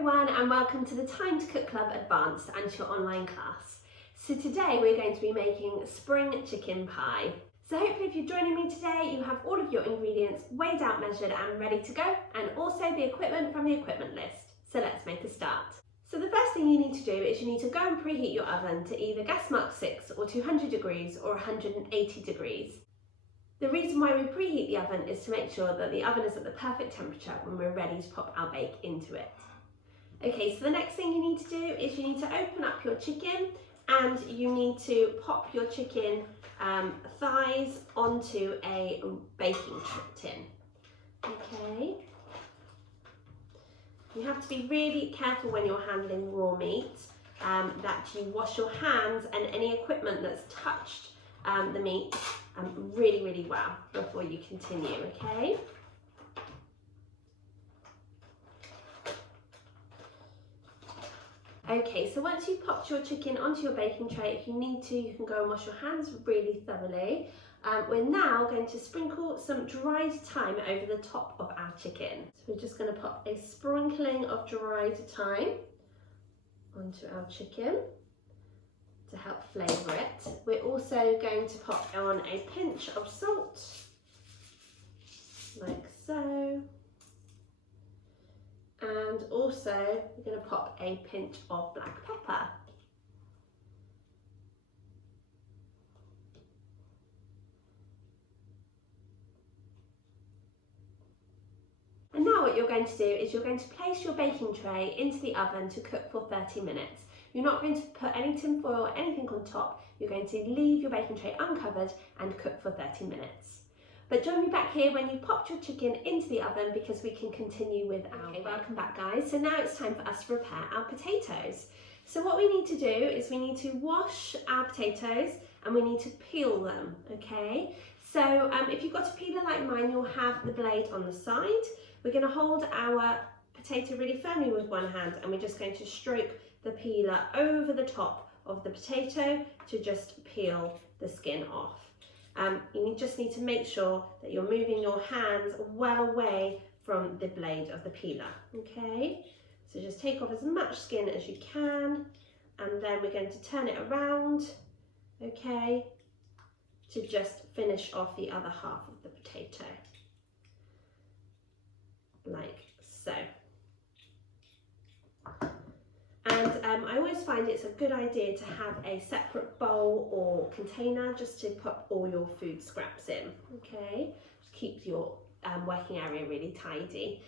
everyone and welcome to the Time to Cook Club Advanced and your online class. So today we're going to be making spring chicken pie. So hopefully if you're joining me today you have all of your ingredients weighed out, measured and ready to go, and also the equipment from the equipment list. So let's make a start. So the first thing you need to do is you need to go and preheat your oven to either gas mark 6 or 200 degrees or 180 degrees. The reason why we preheat the oven is to make sure that the oven is at the perfect temperature when we're ready to pop our bake into it. Okay, so the next thing you need to do is you need to open up your chicken and you need to pop your chicken thighs onto a baking tin. Okay. You have to be really careful when you're handling raw meat that you wash your hands and any equipment that's touched the meat really well before you continue, okay? Okay, so once you've popped your chicken onto your baking tray, if you need to, you can go and wash your hands really thoroughly. We're now going to sprinkle some dried thyme over the top of our chicken. So we're just going to pop a sprinkling of dried thyme onto our chicken to help flavour it. We're also going to pop on a pinch of salt, like so. And also we're going to pop a pinch of black pepper. And now what you're going to do is you're going to place your baking tray into the oven to cook for 30 minutes. You're not going to put any tin foil or anything on top. You're going to leave your baking tray uncovered and cook for 30 minutes. But join me back here when you've popped your chicken into the oven because we can continue with our... Okay, welcome back guys. So now it's time for us to prepare our potatoes. So what we need to do is we need to wash our potatoes and we need to peel them, okay? So if you've got a peeler like mine, you'll have the blade on the side. We're going to hold our potato really firmly with one hand and we're just going to stroke the peeler over the top of the potato to just peel the skin off. You just need to make sure that you're moving your hands well away from the blade of the peeler, okay? So just take off as much skin as you can and then we're going to turn it around, okay, to just finish off the other half of the potato, like so. And I always find it's a good idea to have a separate bowl or container just to put all your food scraps in, okay? Just keep your working area really tidy.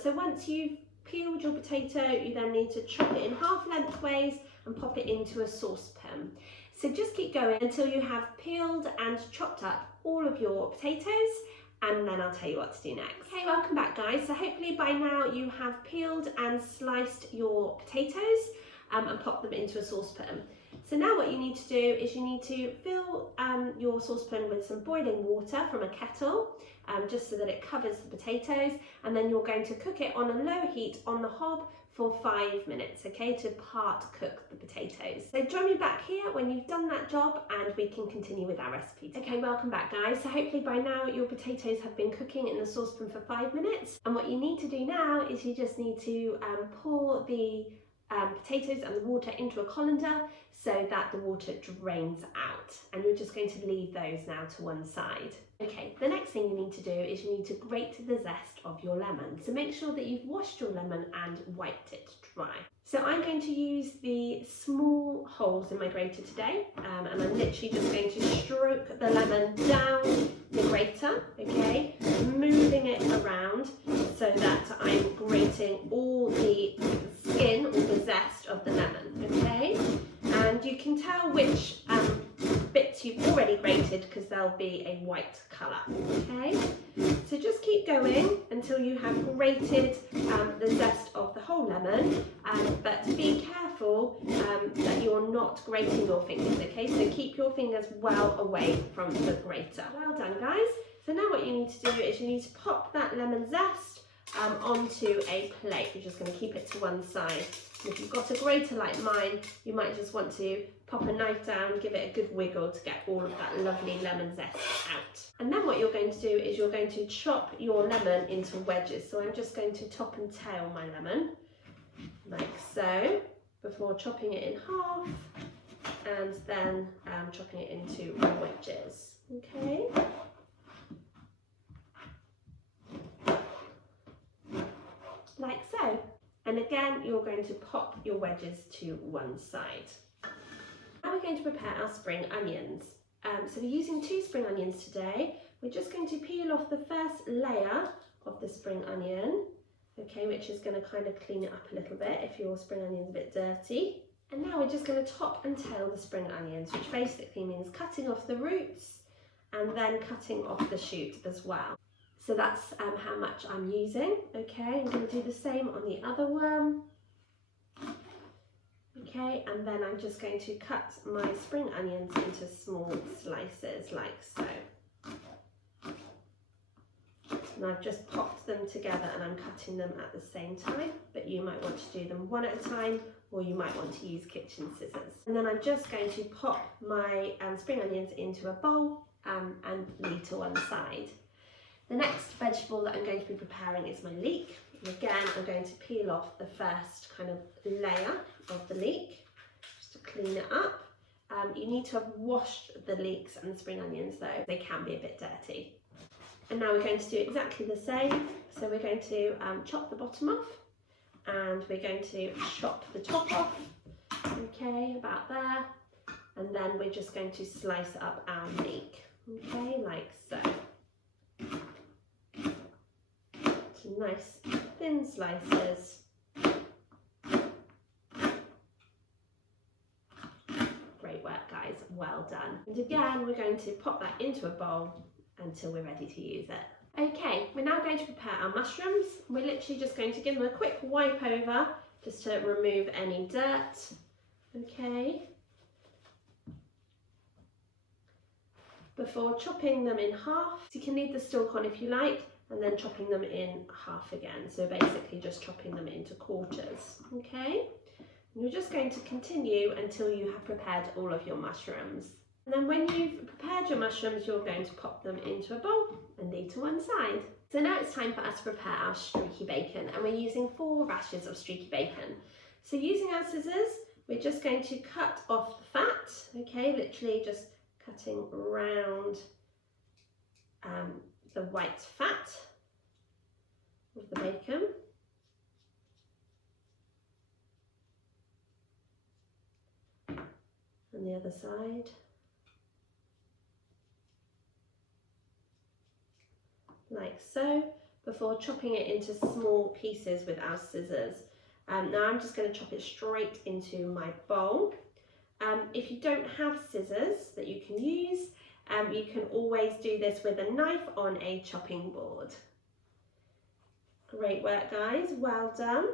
So once you've peeled your potato, you then need to chop it in half lengthways and pop it into a saucepan. So just keep going until you have peeled and chopped up all of your potatoes, and then I'll tell you what to do next. Okay, welcome back guys. So hopefully by now you have peeled and sliced your potatoes and popped them into a saucepan. So now what you need to do is you need to fill your saucepan with some boiling water from a kettle, just so that it covers the potatoes, and then you're going to cook it on a low heat on the hob for 5 minutes, okay, to part cook the potatoes. So join me back here when you've done that job and we can continue with our recipe. Okay, welcome back guys. So hopefully by now your potatoes have been cooking in the saucepan for 5 minutes, and what you need to do now is you just need to pour the potatoes and the water into a colander so that the water drains out, and you're just going to leave those now to one side. Okay, the next thing you need to do is you need to grate the zest of your lemon. So make sure that you've washed your lemon and wiped it dry. So I'm going to use the small holes in my grater today, and I'm literally just going to stroke the lemon down the grater, okay, moving it around so that I'm grating all the skin or the zest of the lemon, okay? And you can tell which bits you've already grated because there'll be a white colour, okay? So just keep going until you have grated the zest of the whole lemon, but be careful that you're not grating your fingers, okay? So keep your fingers well away from the grater. Well done guys. So now what you need to do is you need to pop that lemon zest onto a plate. You're just going to keep it to one side. And if you've got a grater like mine, you might just want to pop a knife down, give it a good wiggle to get all of that lovely lemon zest out. And then what you're going to do is you're going to chop your lemon into wedges. So I'm just going to top and tail my lemon so before chopping it in half and then chopping it into wedges. Okay. Like so. And again, you're going to pop your wedges to one side. Now we're going to prepare our spring onions. So we're using 2 spring onions today. We're just going to peel off the first layer of the spring onion, okay, which is going to kind of clean it up a little bit if your spring onion's a bit dirty. And now we're just going to top and tail the spring onions, which basically means cutting off the roots and then cutting off the shoot as well. So that's how much I'm using. Okay, I'm going to do the same on the other one. Okay, and then I'm just going to cut my spring onions into small slices like so. And I've just popped them together and I'm cutting them at the same time, but you might want to do them one at a time, or you might want to use kitchen scissors. And then I'm just going to pop my spring onions into a bowl and leave to one side. The next vegetable that I'm going to be preparing is my leek. And again, I'm going to peel off the first kind of layer of the leek, just to clean it up. You need to have washed the leeks and the spring onions though, they can be a bit dirty. And now we're going to do exactly the same. So we're going to chop the bottom off, and we're going to chop the top off, okay, about there. And then we're just going to slice up our leek, okay, like so. Some nice thin slices. Great work, guys, well done. And again, we're going to pop that into a bowl until we're ready to use it. Okay, we're now going to prepare our mushrooms. We're literally just going to give them a quick wipe over just to remove any dirt. Okay. Before chopping them in half, so you can leave the stalk on if you like, and then chopping them in half again. So basically just chopping them into quarters. Okay. And you're just going to continue until you have prepared all of your mushrooms. And then when you've prepared your mushrooms, you're going to pop them into a bowl and leave to one side. So now it's time for us to prepare our streaky bacon, and we're using 4 rashers of streaky bacon. So using our scissors, we're just going to cut off the fat, okay, literally just cutting around the white fat of the bacon. And the other side. Like so, before chopping it into small pieces with our scissors. Now I'm just going to chop it straight into my bowl. If you don't have scissors that you can use, you can always do this with a knife on a chopping board. Great work, guys, well done.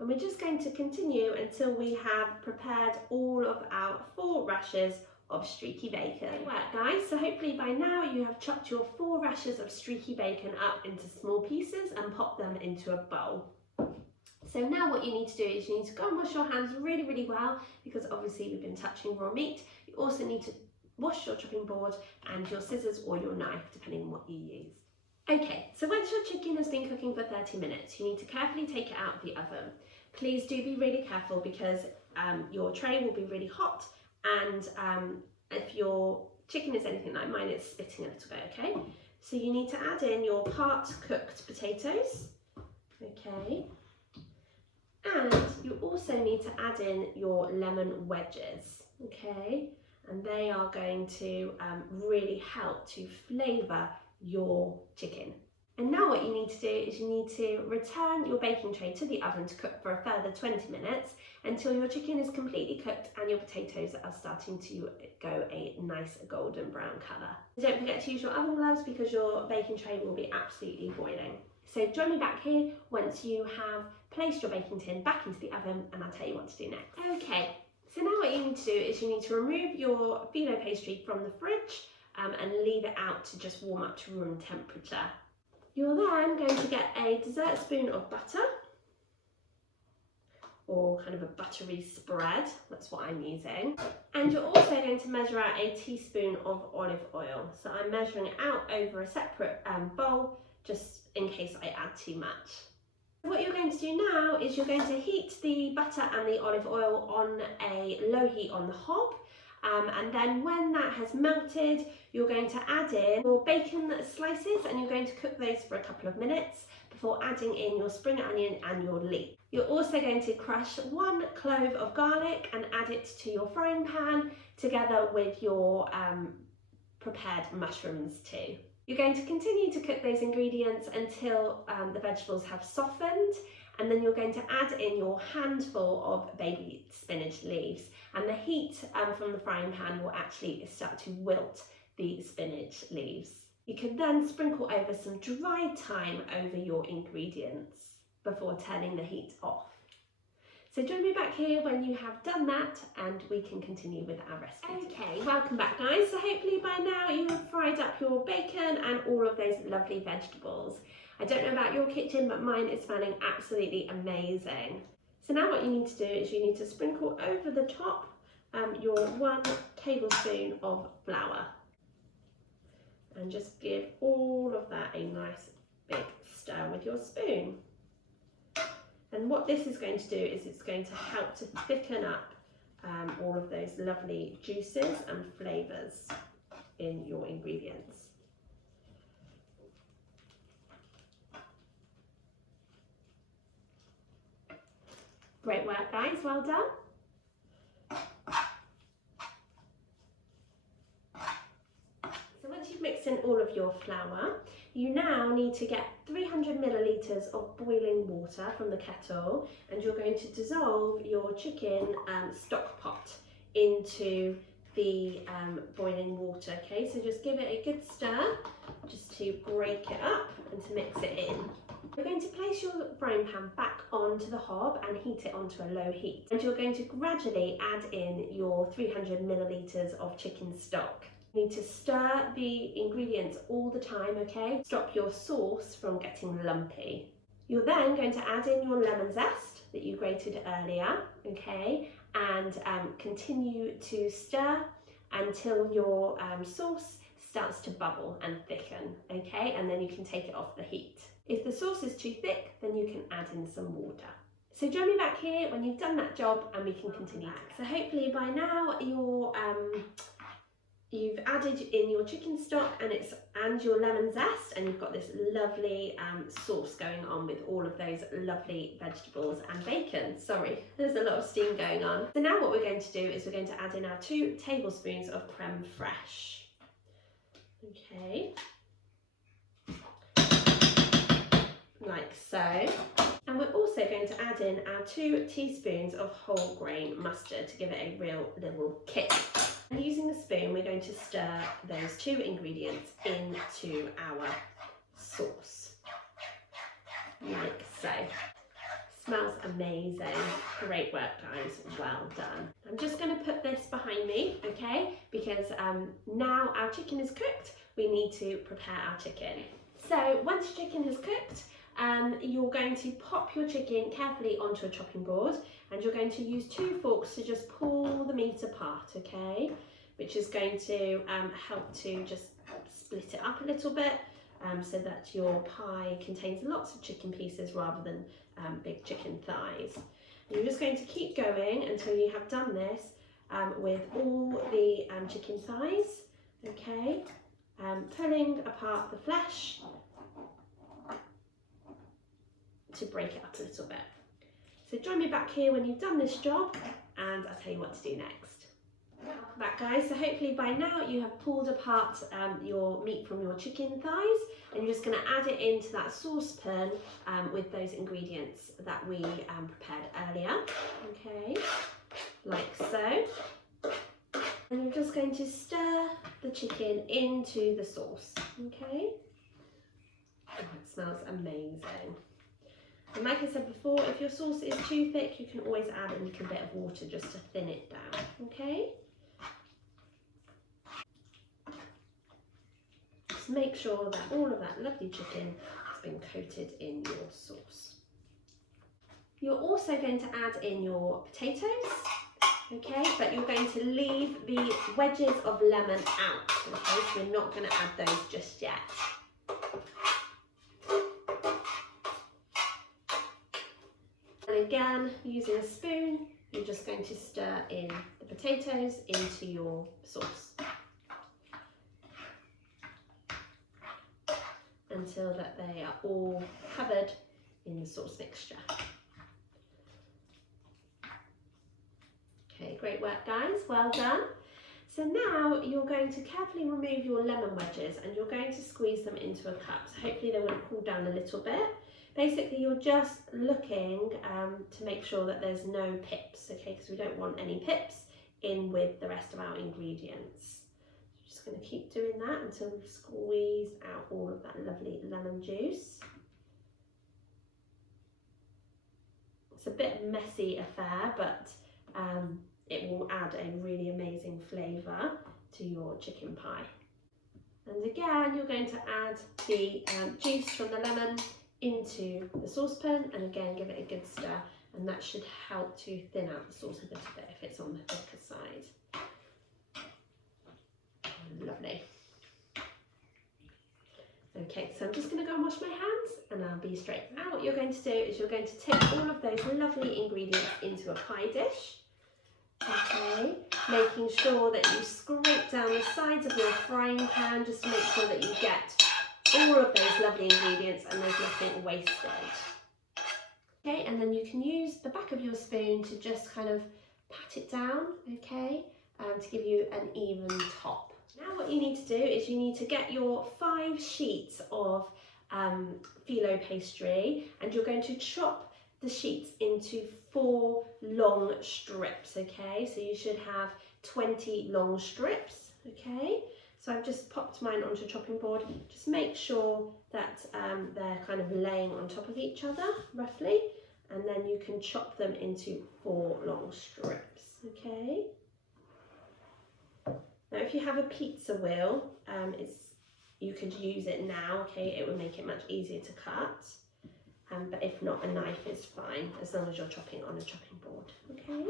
And we're just going to continue until we have prepared all of our 4 rashers of streaky bacon. Great work, guys. So hopefully by now you have chopped your 4 rashers of streaky bacon up into small pieces and popped them into a bowl. So now what you need to do is you need to go and wash your hands really, really well, because obviously we've been touching raw meat. You also need to wash your chopping board and your scissors or your knife, depending on what you use. Okay, so once your chicken has been cooking for 30 minutes, you need to carefully take it out of the oven. Please do be really careful, because your tray will be really hot, and if your chicken is anything like mine, it's spitting a little bit, okay? So you need to add in your part cooked potatoes, okay? And you also need to add in your lemon wedges, okay? And they are going to really help to flavour your chicken. And now what you need to do is you need to return your baking tray to the oven to cook for a further 20 minutes until your chicken is completely cooked and your potatoes are starting to go a nice golden brown colour. Don't forget to use your oven gloves, because your baking tray will be absolutely boiling. So join me back here once you have placed your baking tin back into the oven, and I'll tell you what to do next. Okay, so now what you need to do is you need to remove your phyllo pastry from the fridge and leave it out to just warm up to room temperature. You're then going to get a dessert spoon of butter, or kind of a buttery spread, that's what I'm using. And you're also going to measure out a teaspoon of olive oil. So I'm measuring it out over a separate bowl, just in case I add too much. What you're going to do now is you're going to heat the butter and the olive oil on a low heat on the hob. And then when that has melted, you're going to add in your bacon slices and you're going to cook those for a couple of minutes before adding in your spring onion and your leek. You're also going to crush 1 clove of garlic and add it to your frying pan together with your prepared mushrooms too. You're going to continue to cook those ingredients until the vegetables have softened, and then you're going to add in your handful of baby spinach leaves, and the heat from the frying pan will actually start to wilt the spinach leaves. You can then sprinkle over some dried thyme over your ingredients before turning the heat off. So join me back here when you have done that and we can continue with our recipe. Okay, welcome back guys. So hopefully by now you have fried up your bacon and all of those lovely vegetables. I don't know about your kitchen, but mine is smelling absolutely amazing. So now what you need to do is you need to sprinkle over the top your 1 tablespoon of flour. And just give all of that a nice big stir with your spoon. And what this is going to do is it's going to help to thicken up all of those lovely juices and flavours in your ingredients. Great work guys, well done. So once you've mixed in all of your flour, you now need to get 300 millilitres of boiling water from the kettle, and you're going to dissolve your chicken stock pot into the boiling water. Okay, so just give it a good stir just to break it up and to mix it in. You're going to place your frying pan back onto the hob and heat it onto a low heat, and you're going to gradually add in your 300 millilitres of chicken stock. You need to stir the ingredients all the time, okay? Stop your sauce from getting lumpy. You're then going to add in your lemon zest that you grated earlier, okay? And continue to stir until your sauce starts to bubble and thicken, okay? And then you can take it off the heat. If the sauce is too thick, then you can add in some water. So join me back here when you've done that job and we can continue. So hopefully by now you've added in your chicken stock and your lemon zest, and you've got this lovely sauce going on with all of those lovely vegetables and bacon. Sorry, there's a lot of steam going on. So now what we're going to do is we're going to add in our 2 tablespoons of creme fraiche. Okay, like so. And we're also going to add in our 2 teaspoons of whole grain mustard to give it a real little kick. And using the spoon, we're going to stir those 2 ingredients into our sauce, like so. Smells amazing. Great work, guys. Well done. I'm just going to put this behind me, okay? Because now our chicken is cooked, we need to prepare our chicken. So once your chicken is cooked, you're going to pop your chicken carefully onto a chopping board, and you're going to use 2 forks to just pull the meat apart, okay? Which is going to help to just split it up a little bit so that your pie contains lots of chicken pieces rather than big chicken thighs. And you're just going to keep going until you have done this with all the chicken thighs, okay? Pulling apart the flesh to break it up a little bit. So join me back here when you've done this job and I'll tell you what to do next. Welcome back guys, so hopefully by now you have pulled apart your meat from your chicken thighs, and you're just going to add it into that saucepan with those ingredients that we prepared earlier, okay, like so. And you're just going to stir the chicken into the sauce, okay. Oh, it smells amazing. And like I said before, if your sauce is too thick, you can always add a little bit of water just to thin it down, okay? Just make sure that all of that lovely chicken has been coated in your sauce. You're also going to add in your potatoes, okay? But you're going to leave the wedges of lemon out, okay? So we're not going to add those just yet. again, using a spoon, you're just going to stir in the potatoes into your sauce until that they are all covered in the sauce mixture. Okay, great work guys, well done. So now you're going to carefully remove your lemon wedges and you're going to squeeze them into a cup. So hopefully they will have cooled down a little bit. Basically you're just looking to make sure that there's no pips, okay, because we don't want any pips in with the rest of our ingredients. Just going to keep doing that until we've squeezed out all of that lovely lemon juice. It's a bit messy affair, but it will add a really amazing flavour to your chicken pie. And again, you're going to add the juice from the lemon into the saucepan and again give it a good stir, and that should help to thin out the sauce a little bit if it's on the thicker side. Lovely. Okay, so I'm just going to go and wash my hands and I'll be straight. Now what you're going to do is you're going to take all of those lovely ingredients into a pie dish. Okay, making sure that you scrape down the sides of your frying pan just to make sure that you get all of those lovely ingredients and there's nothing wasted. Okay, and then you can use the back of your spoon to just kind of pat it down, okay, to give you an even top. Now what you need to do is you need to get your 5 sheets of phyllo pastry and you're going to chop the sheets into 4 long strips, okay? So you should have 20 long strips, okay? So I've just popped mine onto a chopping board. Just make sure that they're kind of laying on top of each other, roughly, and then you can chop them into 4 long strips, okay? Now if you have a pizza wheel, you could use it now, okay? It would make it much easier to cut. But if not, a knife is fine, as long as you're chopping on a chopping board, okay?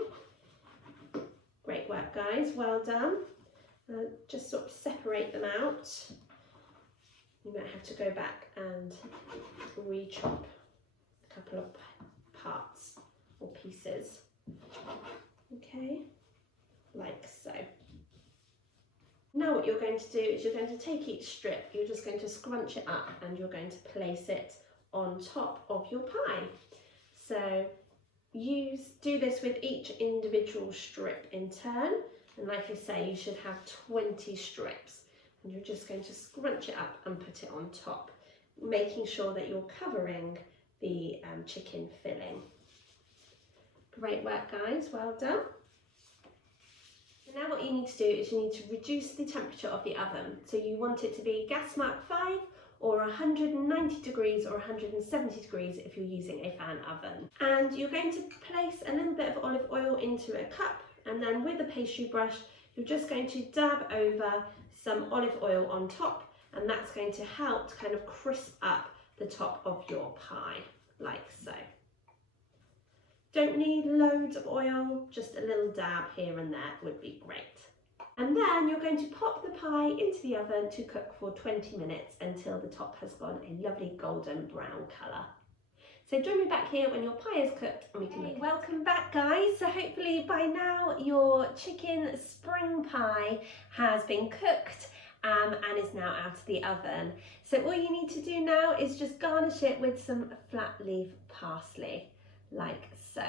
Great work, guys, well done. Just sort of separate them out. You might have to go back and re-chop a couple of parts or pieces, okay? Like so. Now what you're going to do is you're going to take each strip, you're just going to scrunch it up and you're going to place it on top of your pie. So do this with each individual strip in turn, and like I say, you should have 20 strips and you're just going to scrunch it up and put it on top, making sure that you're covering the chicken filling. Great work guys, well done. So now what you need to do is you need to reduce the temperature of the oven. So you want it to be gas mark 5 or 190 degrees or 170 degrees if you're using a fan oven. And you're going to place a little bit of olive oil into a cup, and then with a pastry brush you're just going to dab over some olive oil on top, and that's going to help to kind of crisp up the top of your pie, like so. Don't need loads of oil, just a little dab here and there would be great. And then you're going to pop the pie into the oven to cook for 20 minutes until the top has gone a lovely golden brown colour. So join me back here when your pie is cooked and we can make it. Welcome back guys. So hopefully by now your chicken spring pie has been cooked and is now out of the oven. So all you need to do now is just garnish it with some flat leaf parsley, like so.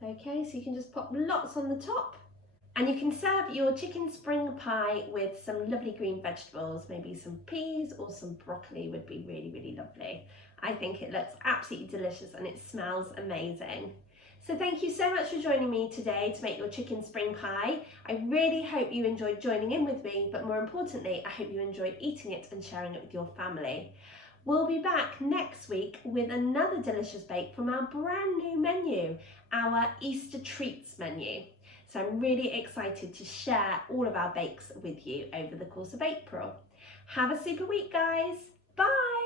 Okay, so you can just pop lots on the top, and you can serve your chicken spring pie with some lovely green vegetables, maybe some peas or some broccoli would be really, really lovely. I think it looks absolutely delicious and it smells amazing. So thank you so much for joining me today to make your chicken spring pie. I really hope you enjoyed joining in with me, but more importantly, I hope you enjoyed eating it and sharing it with your family. We'll be back next week with another delicious bake from our brand new menu, our Easter treats menu. So I'm really excited to share all of our bakes with you over the course of April. Have a super week, guys. Bye.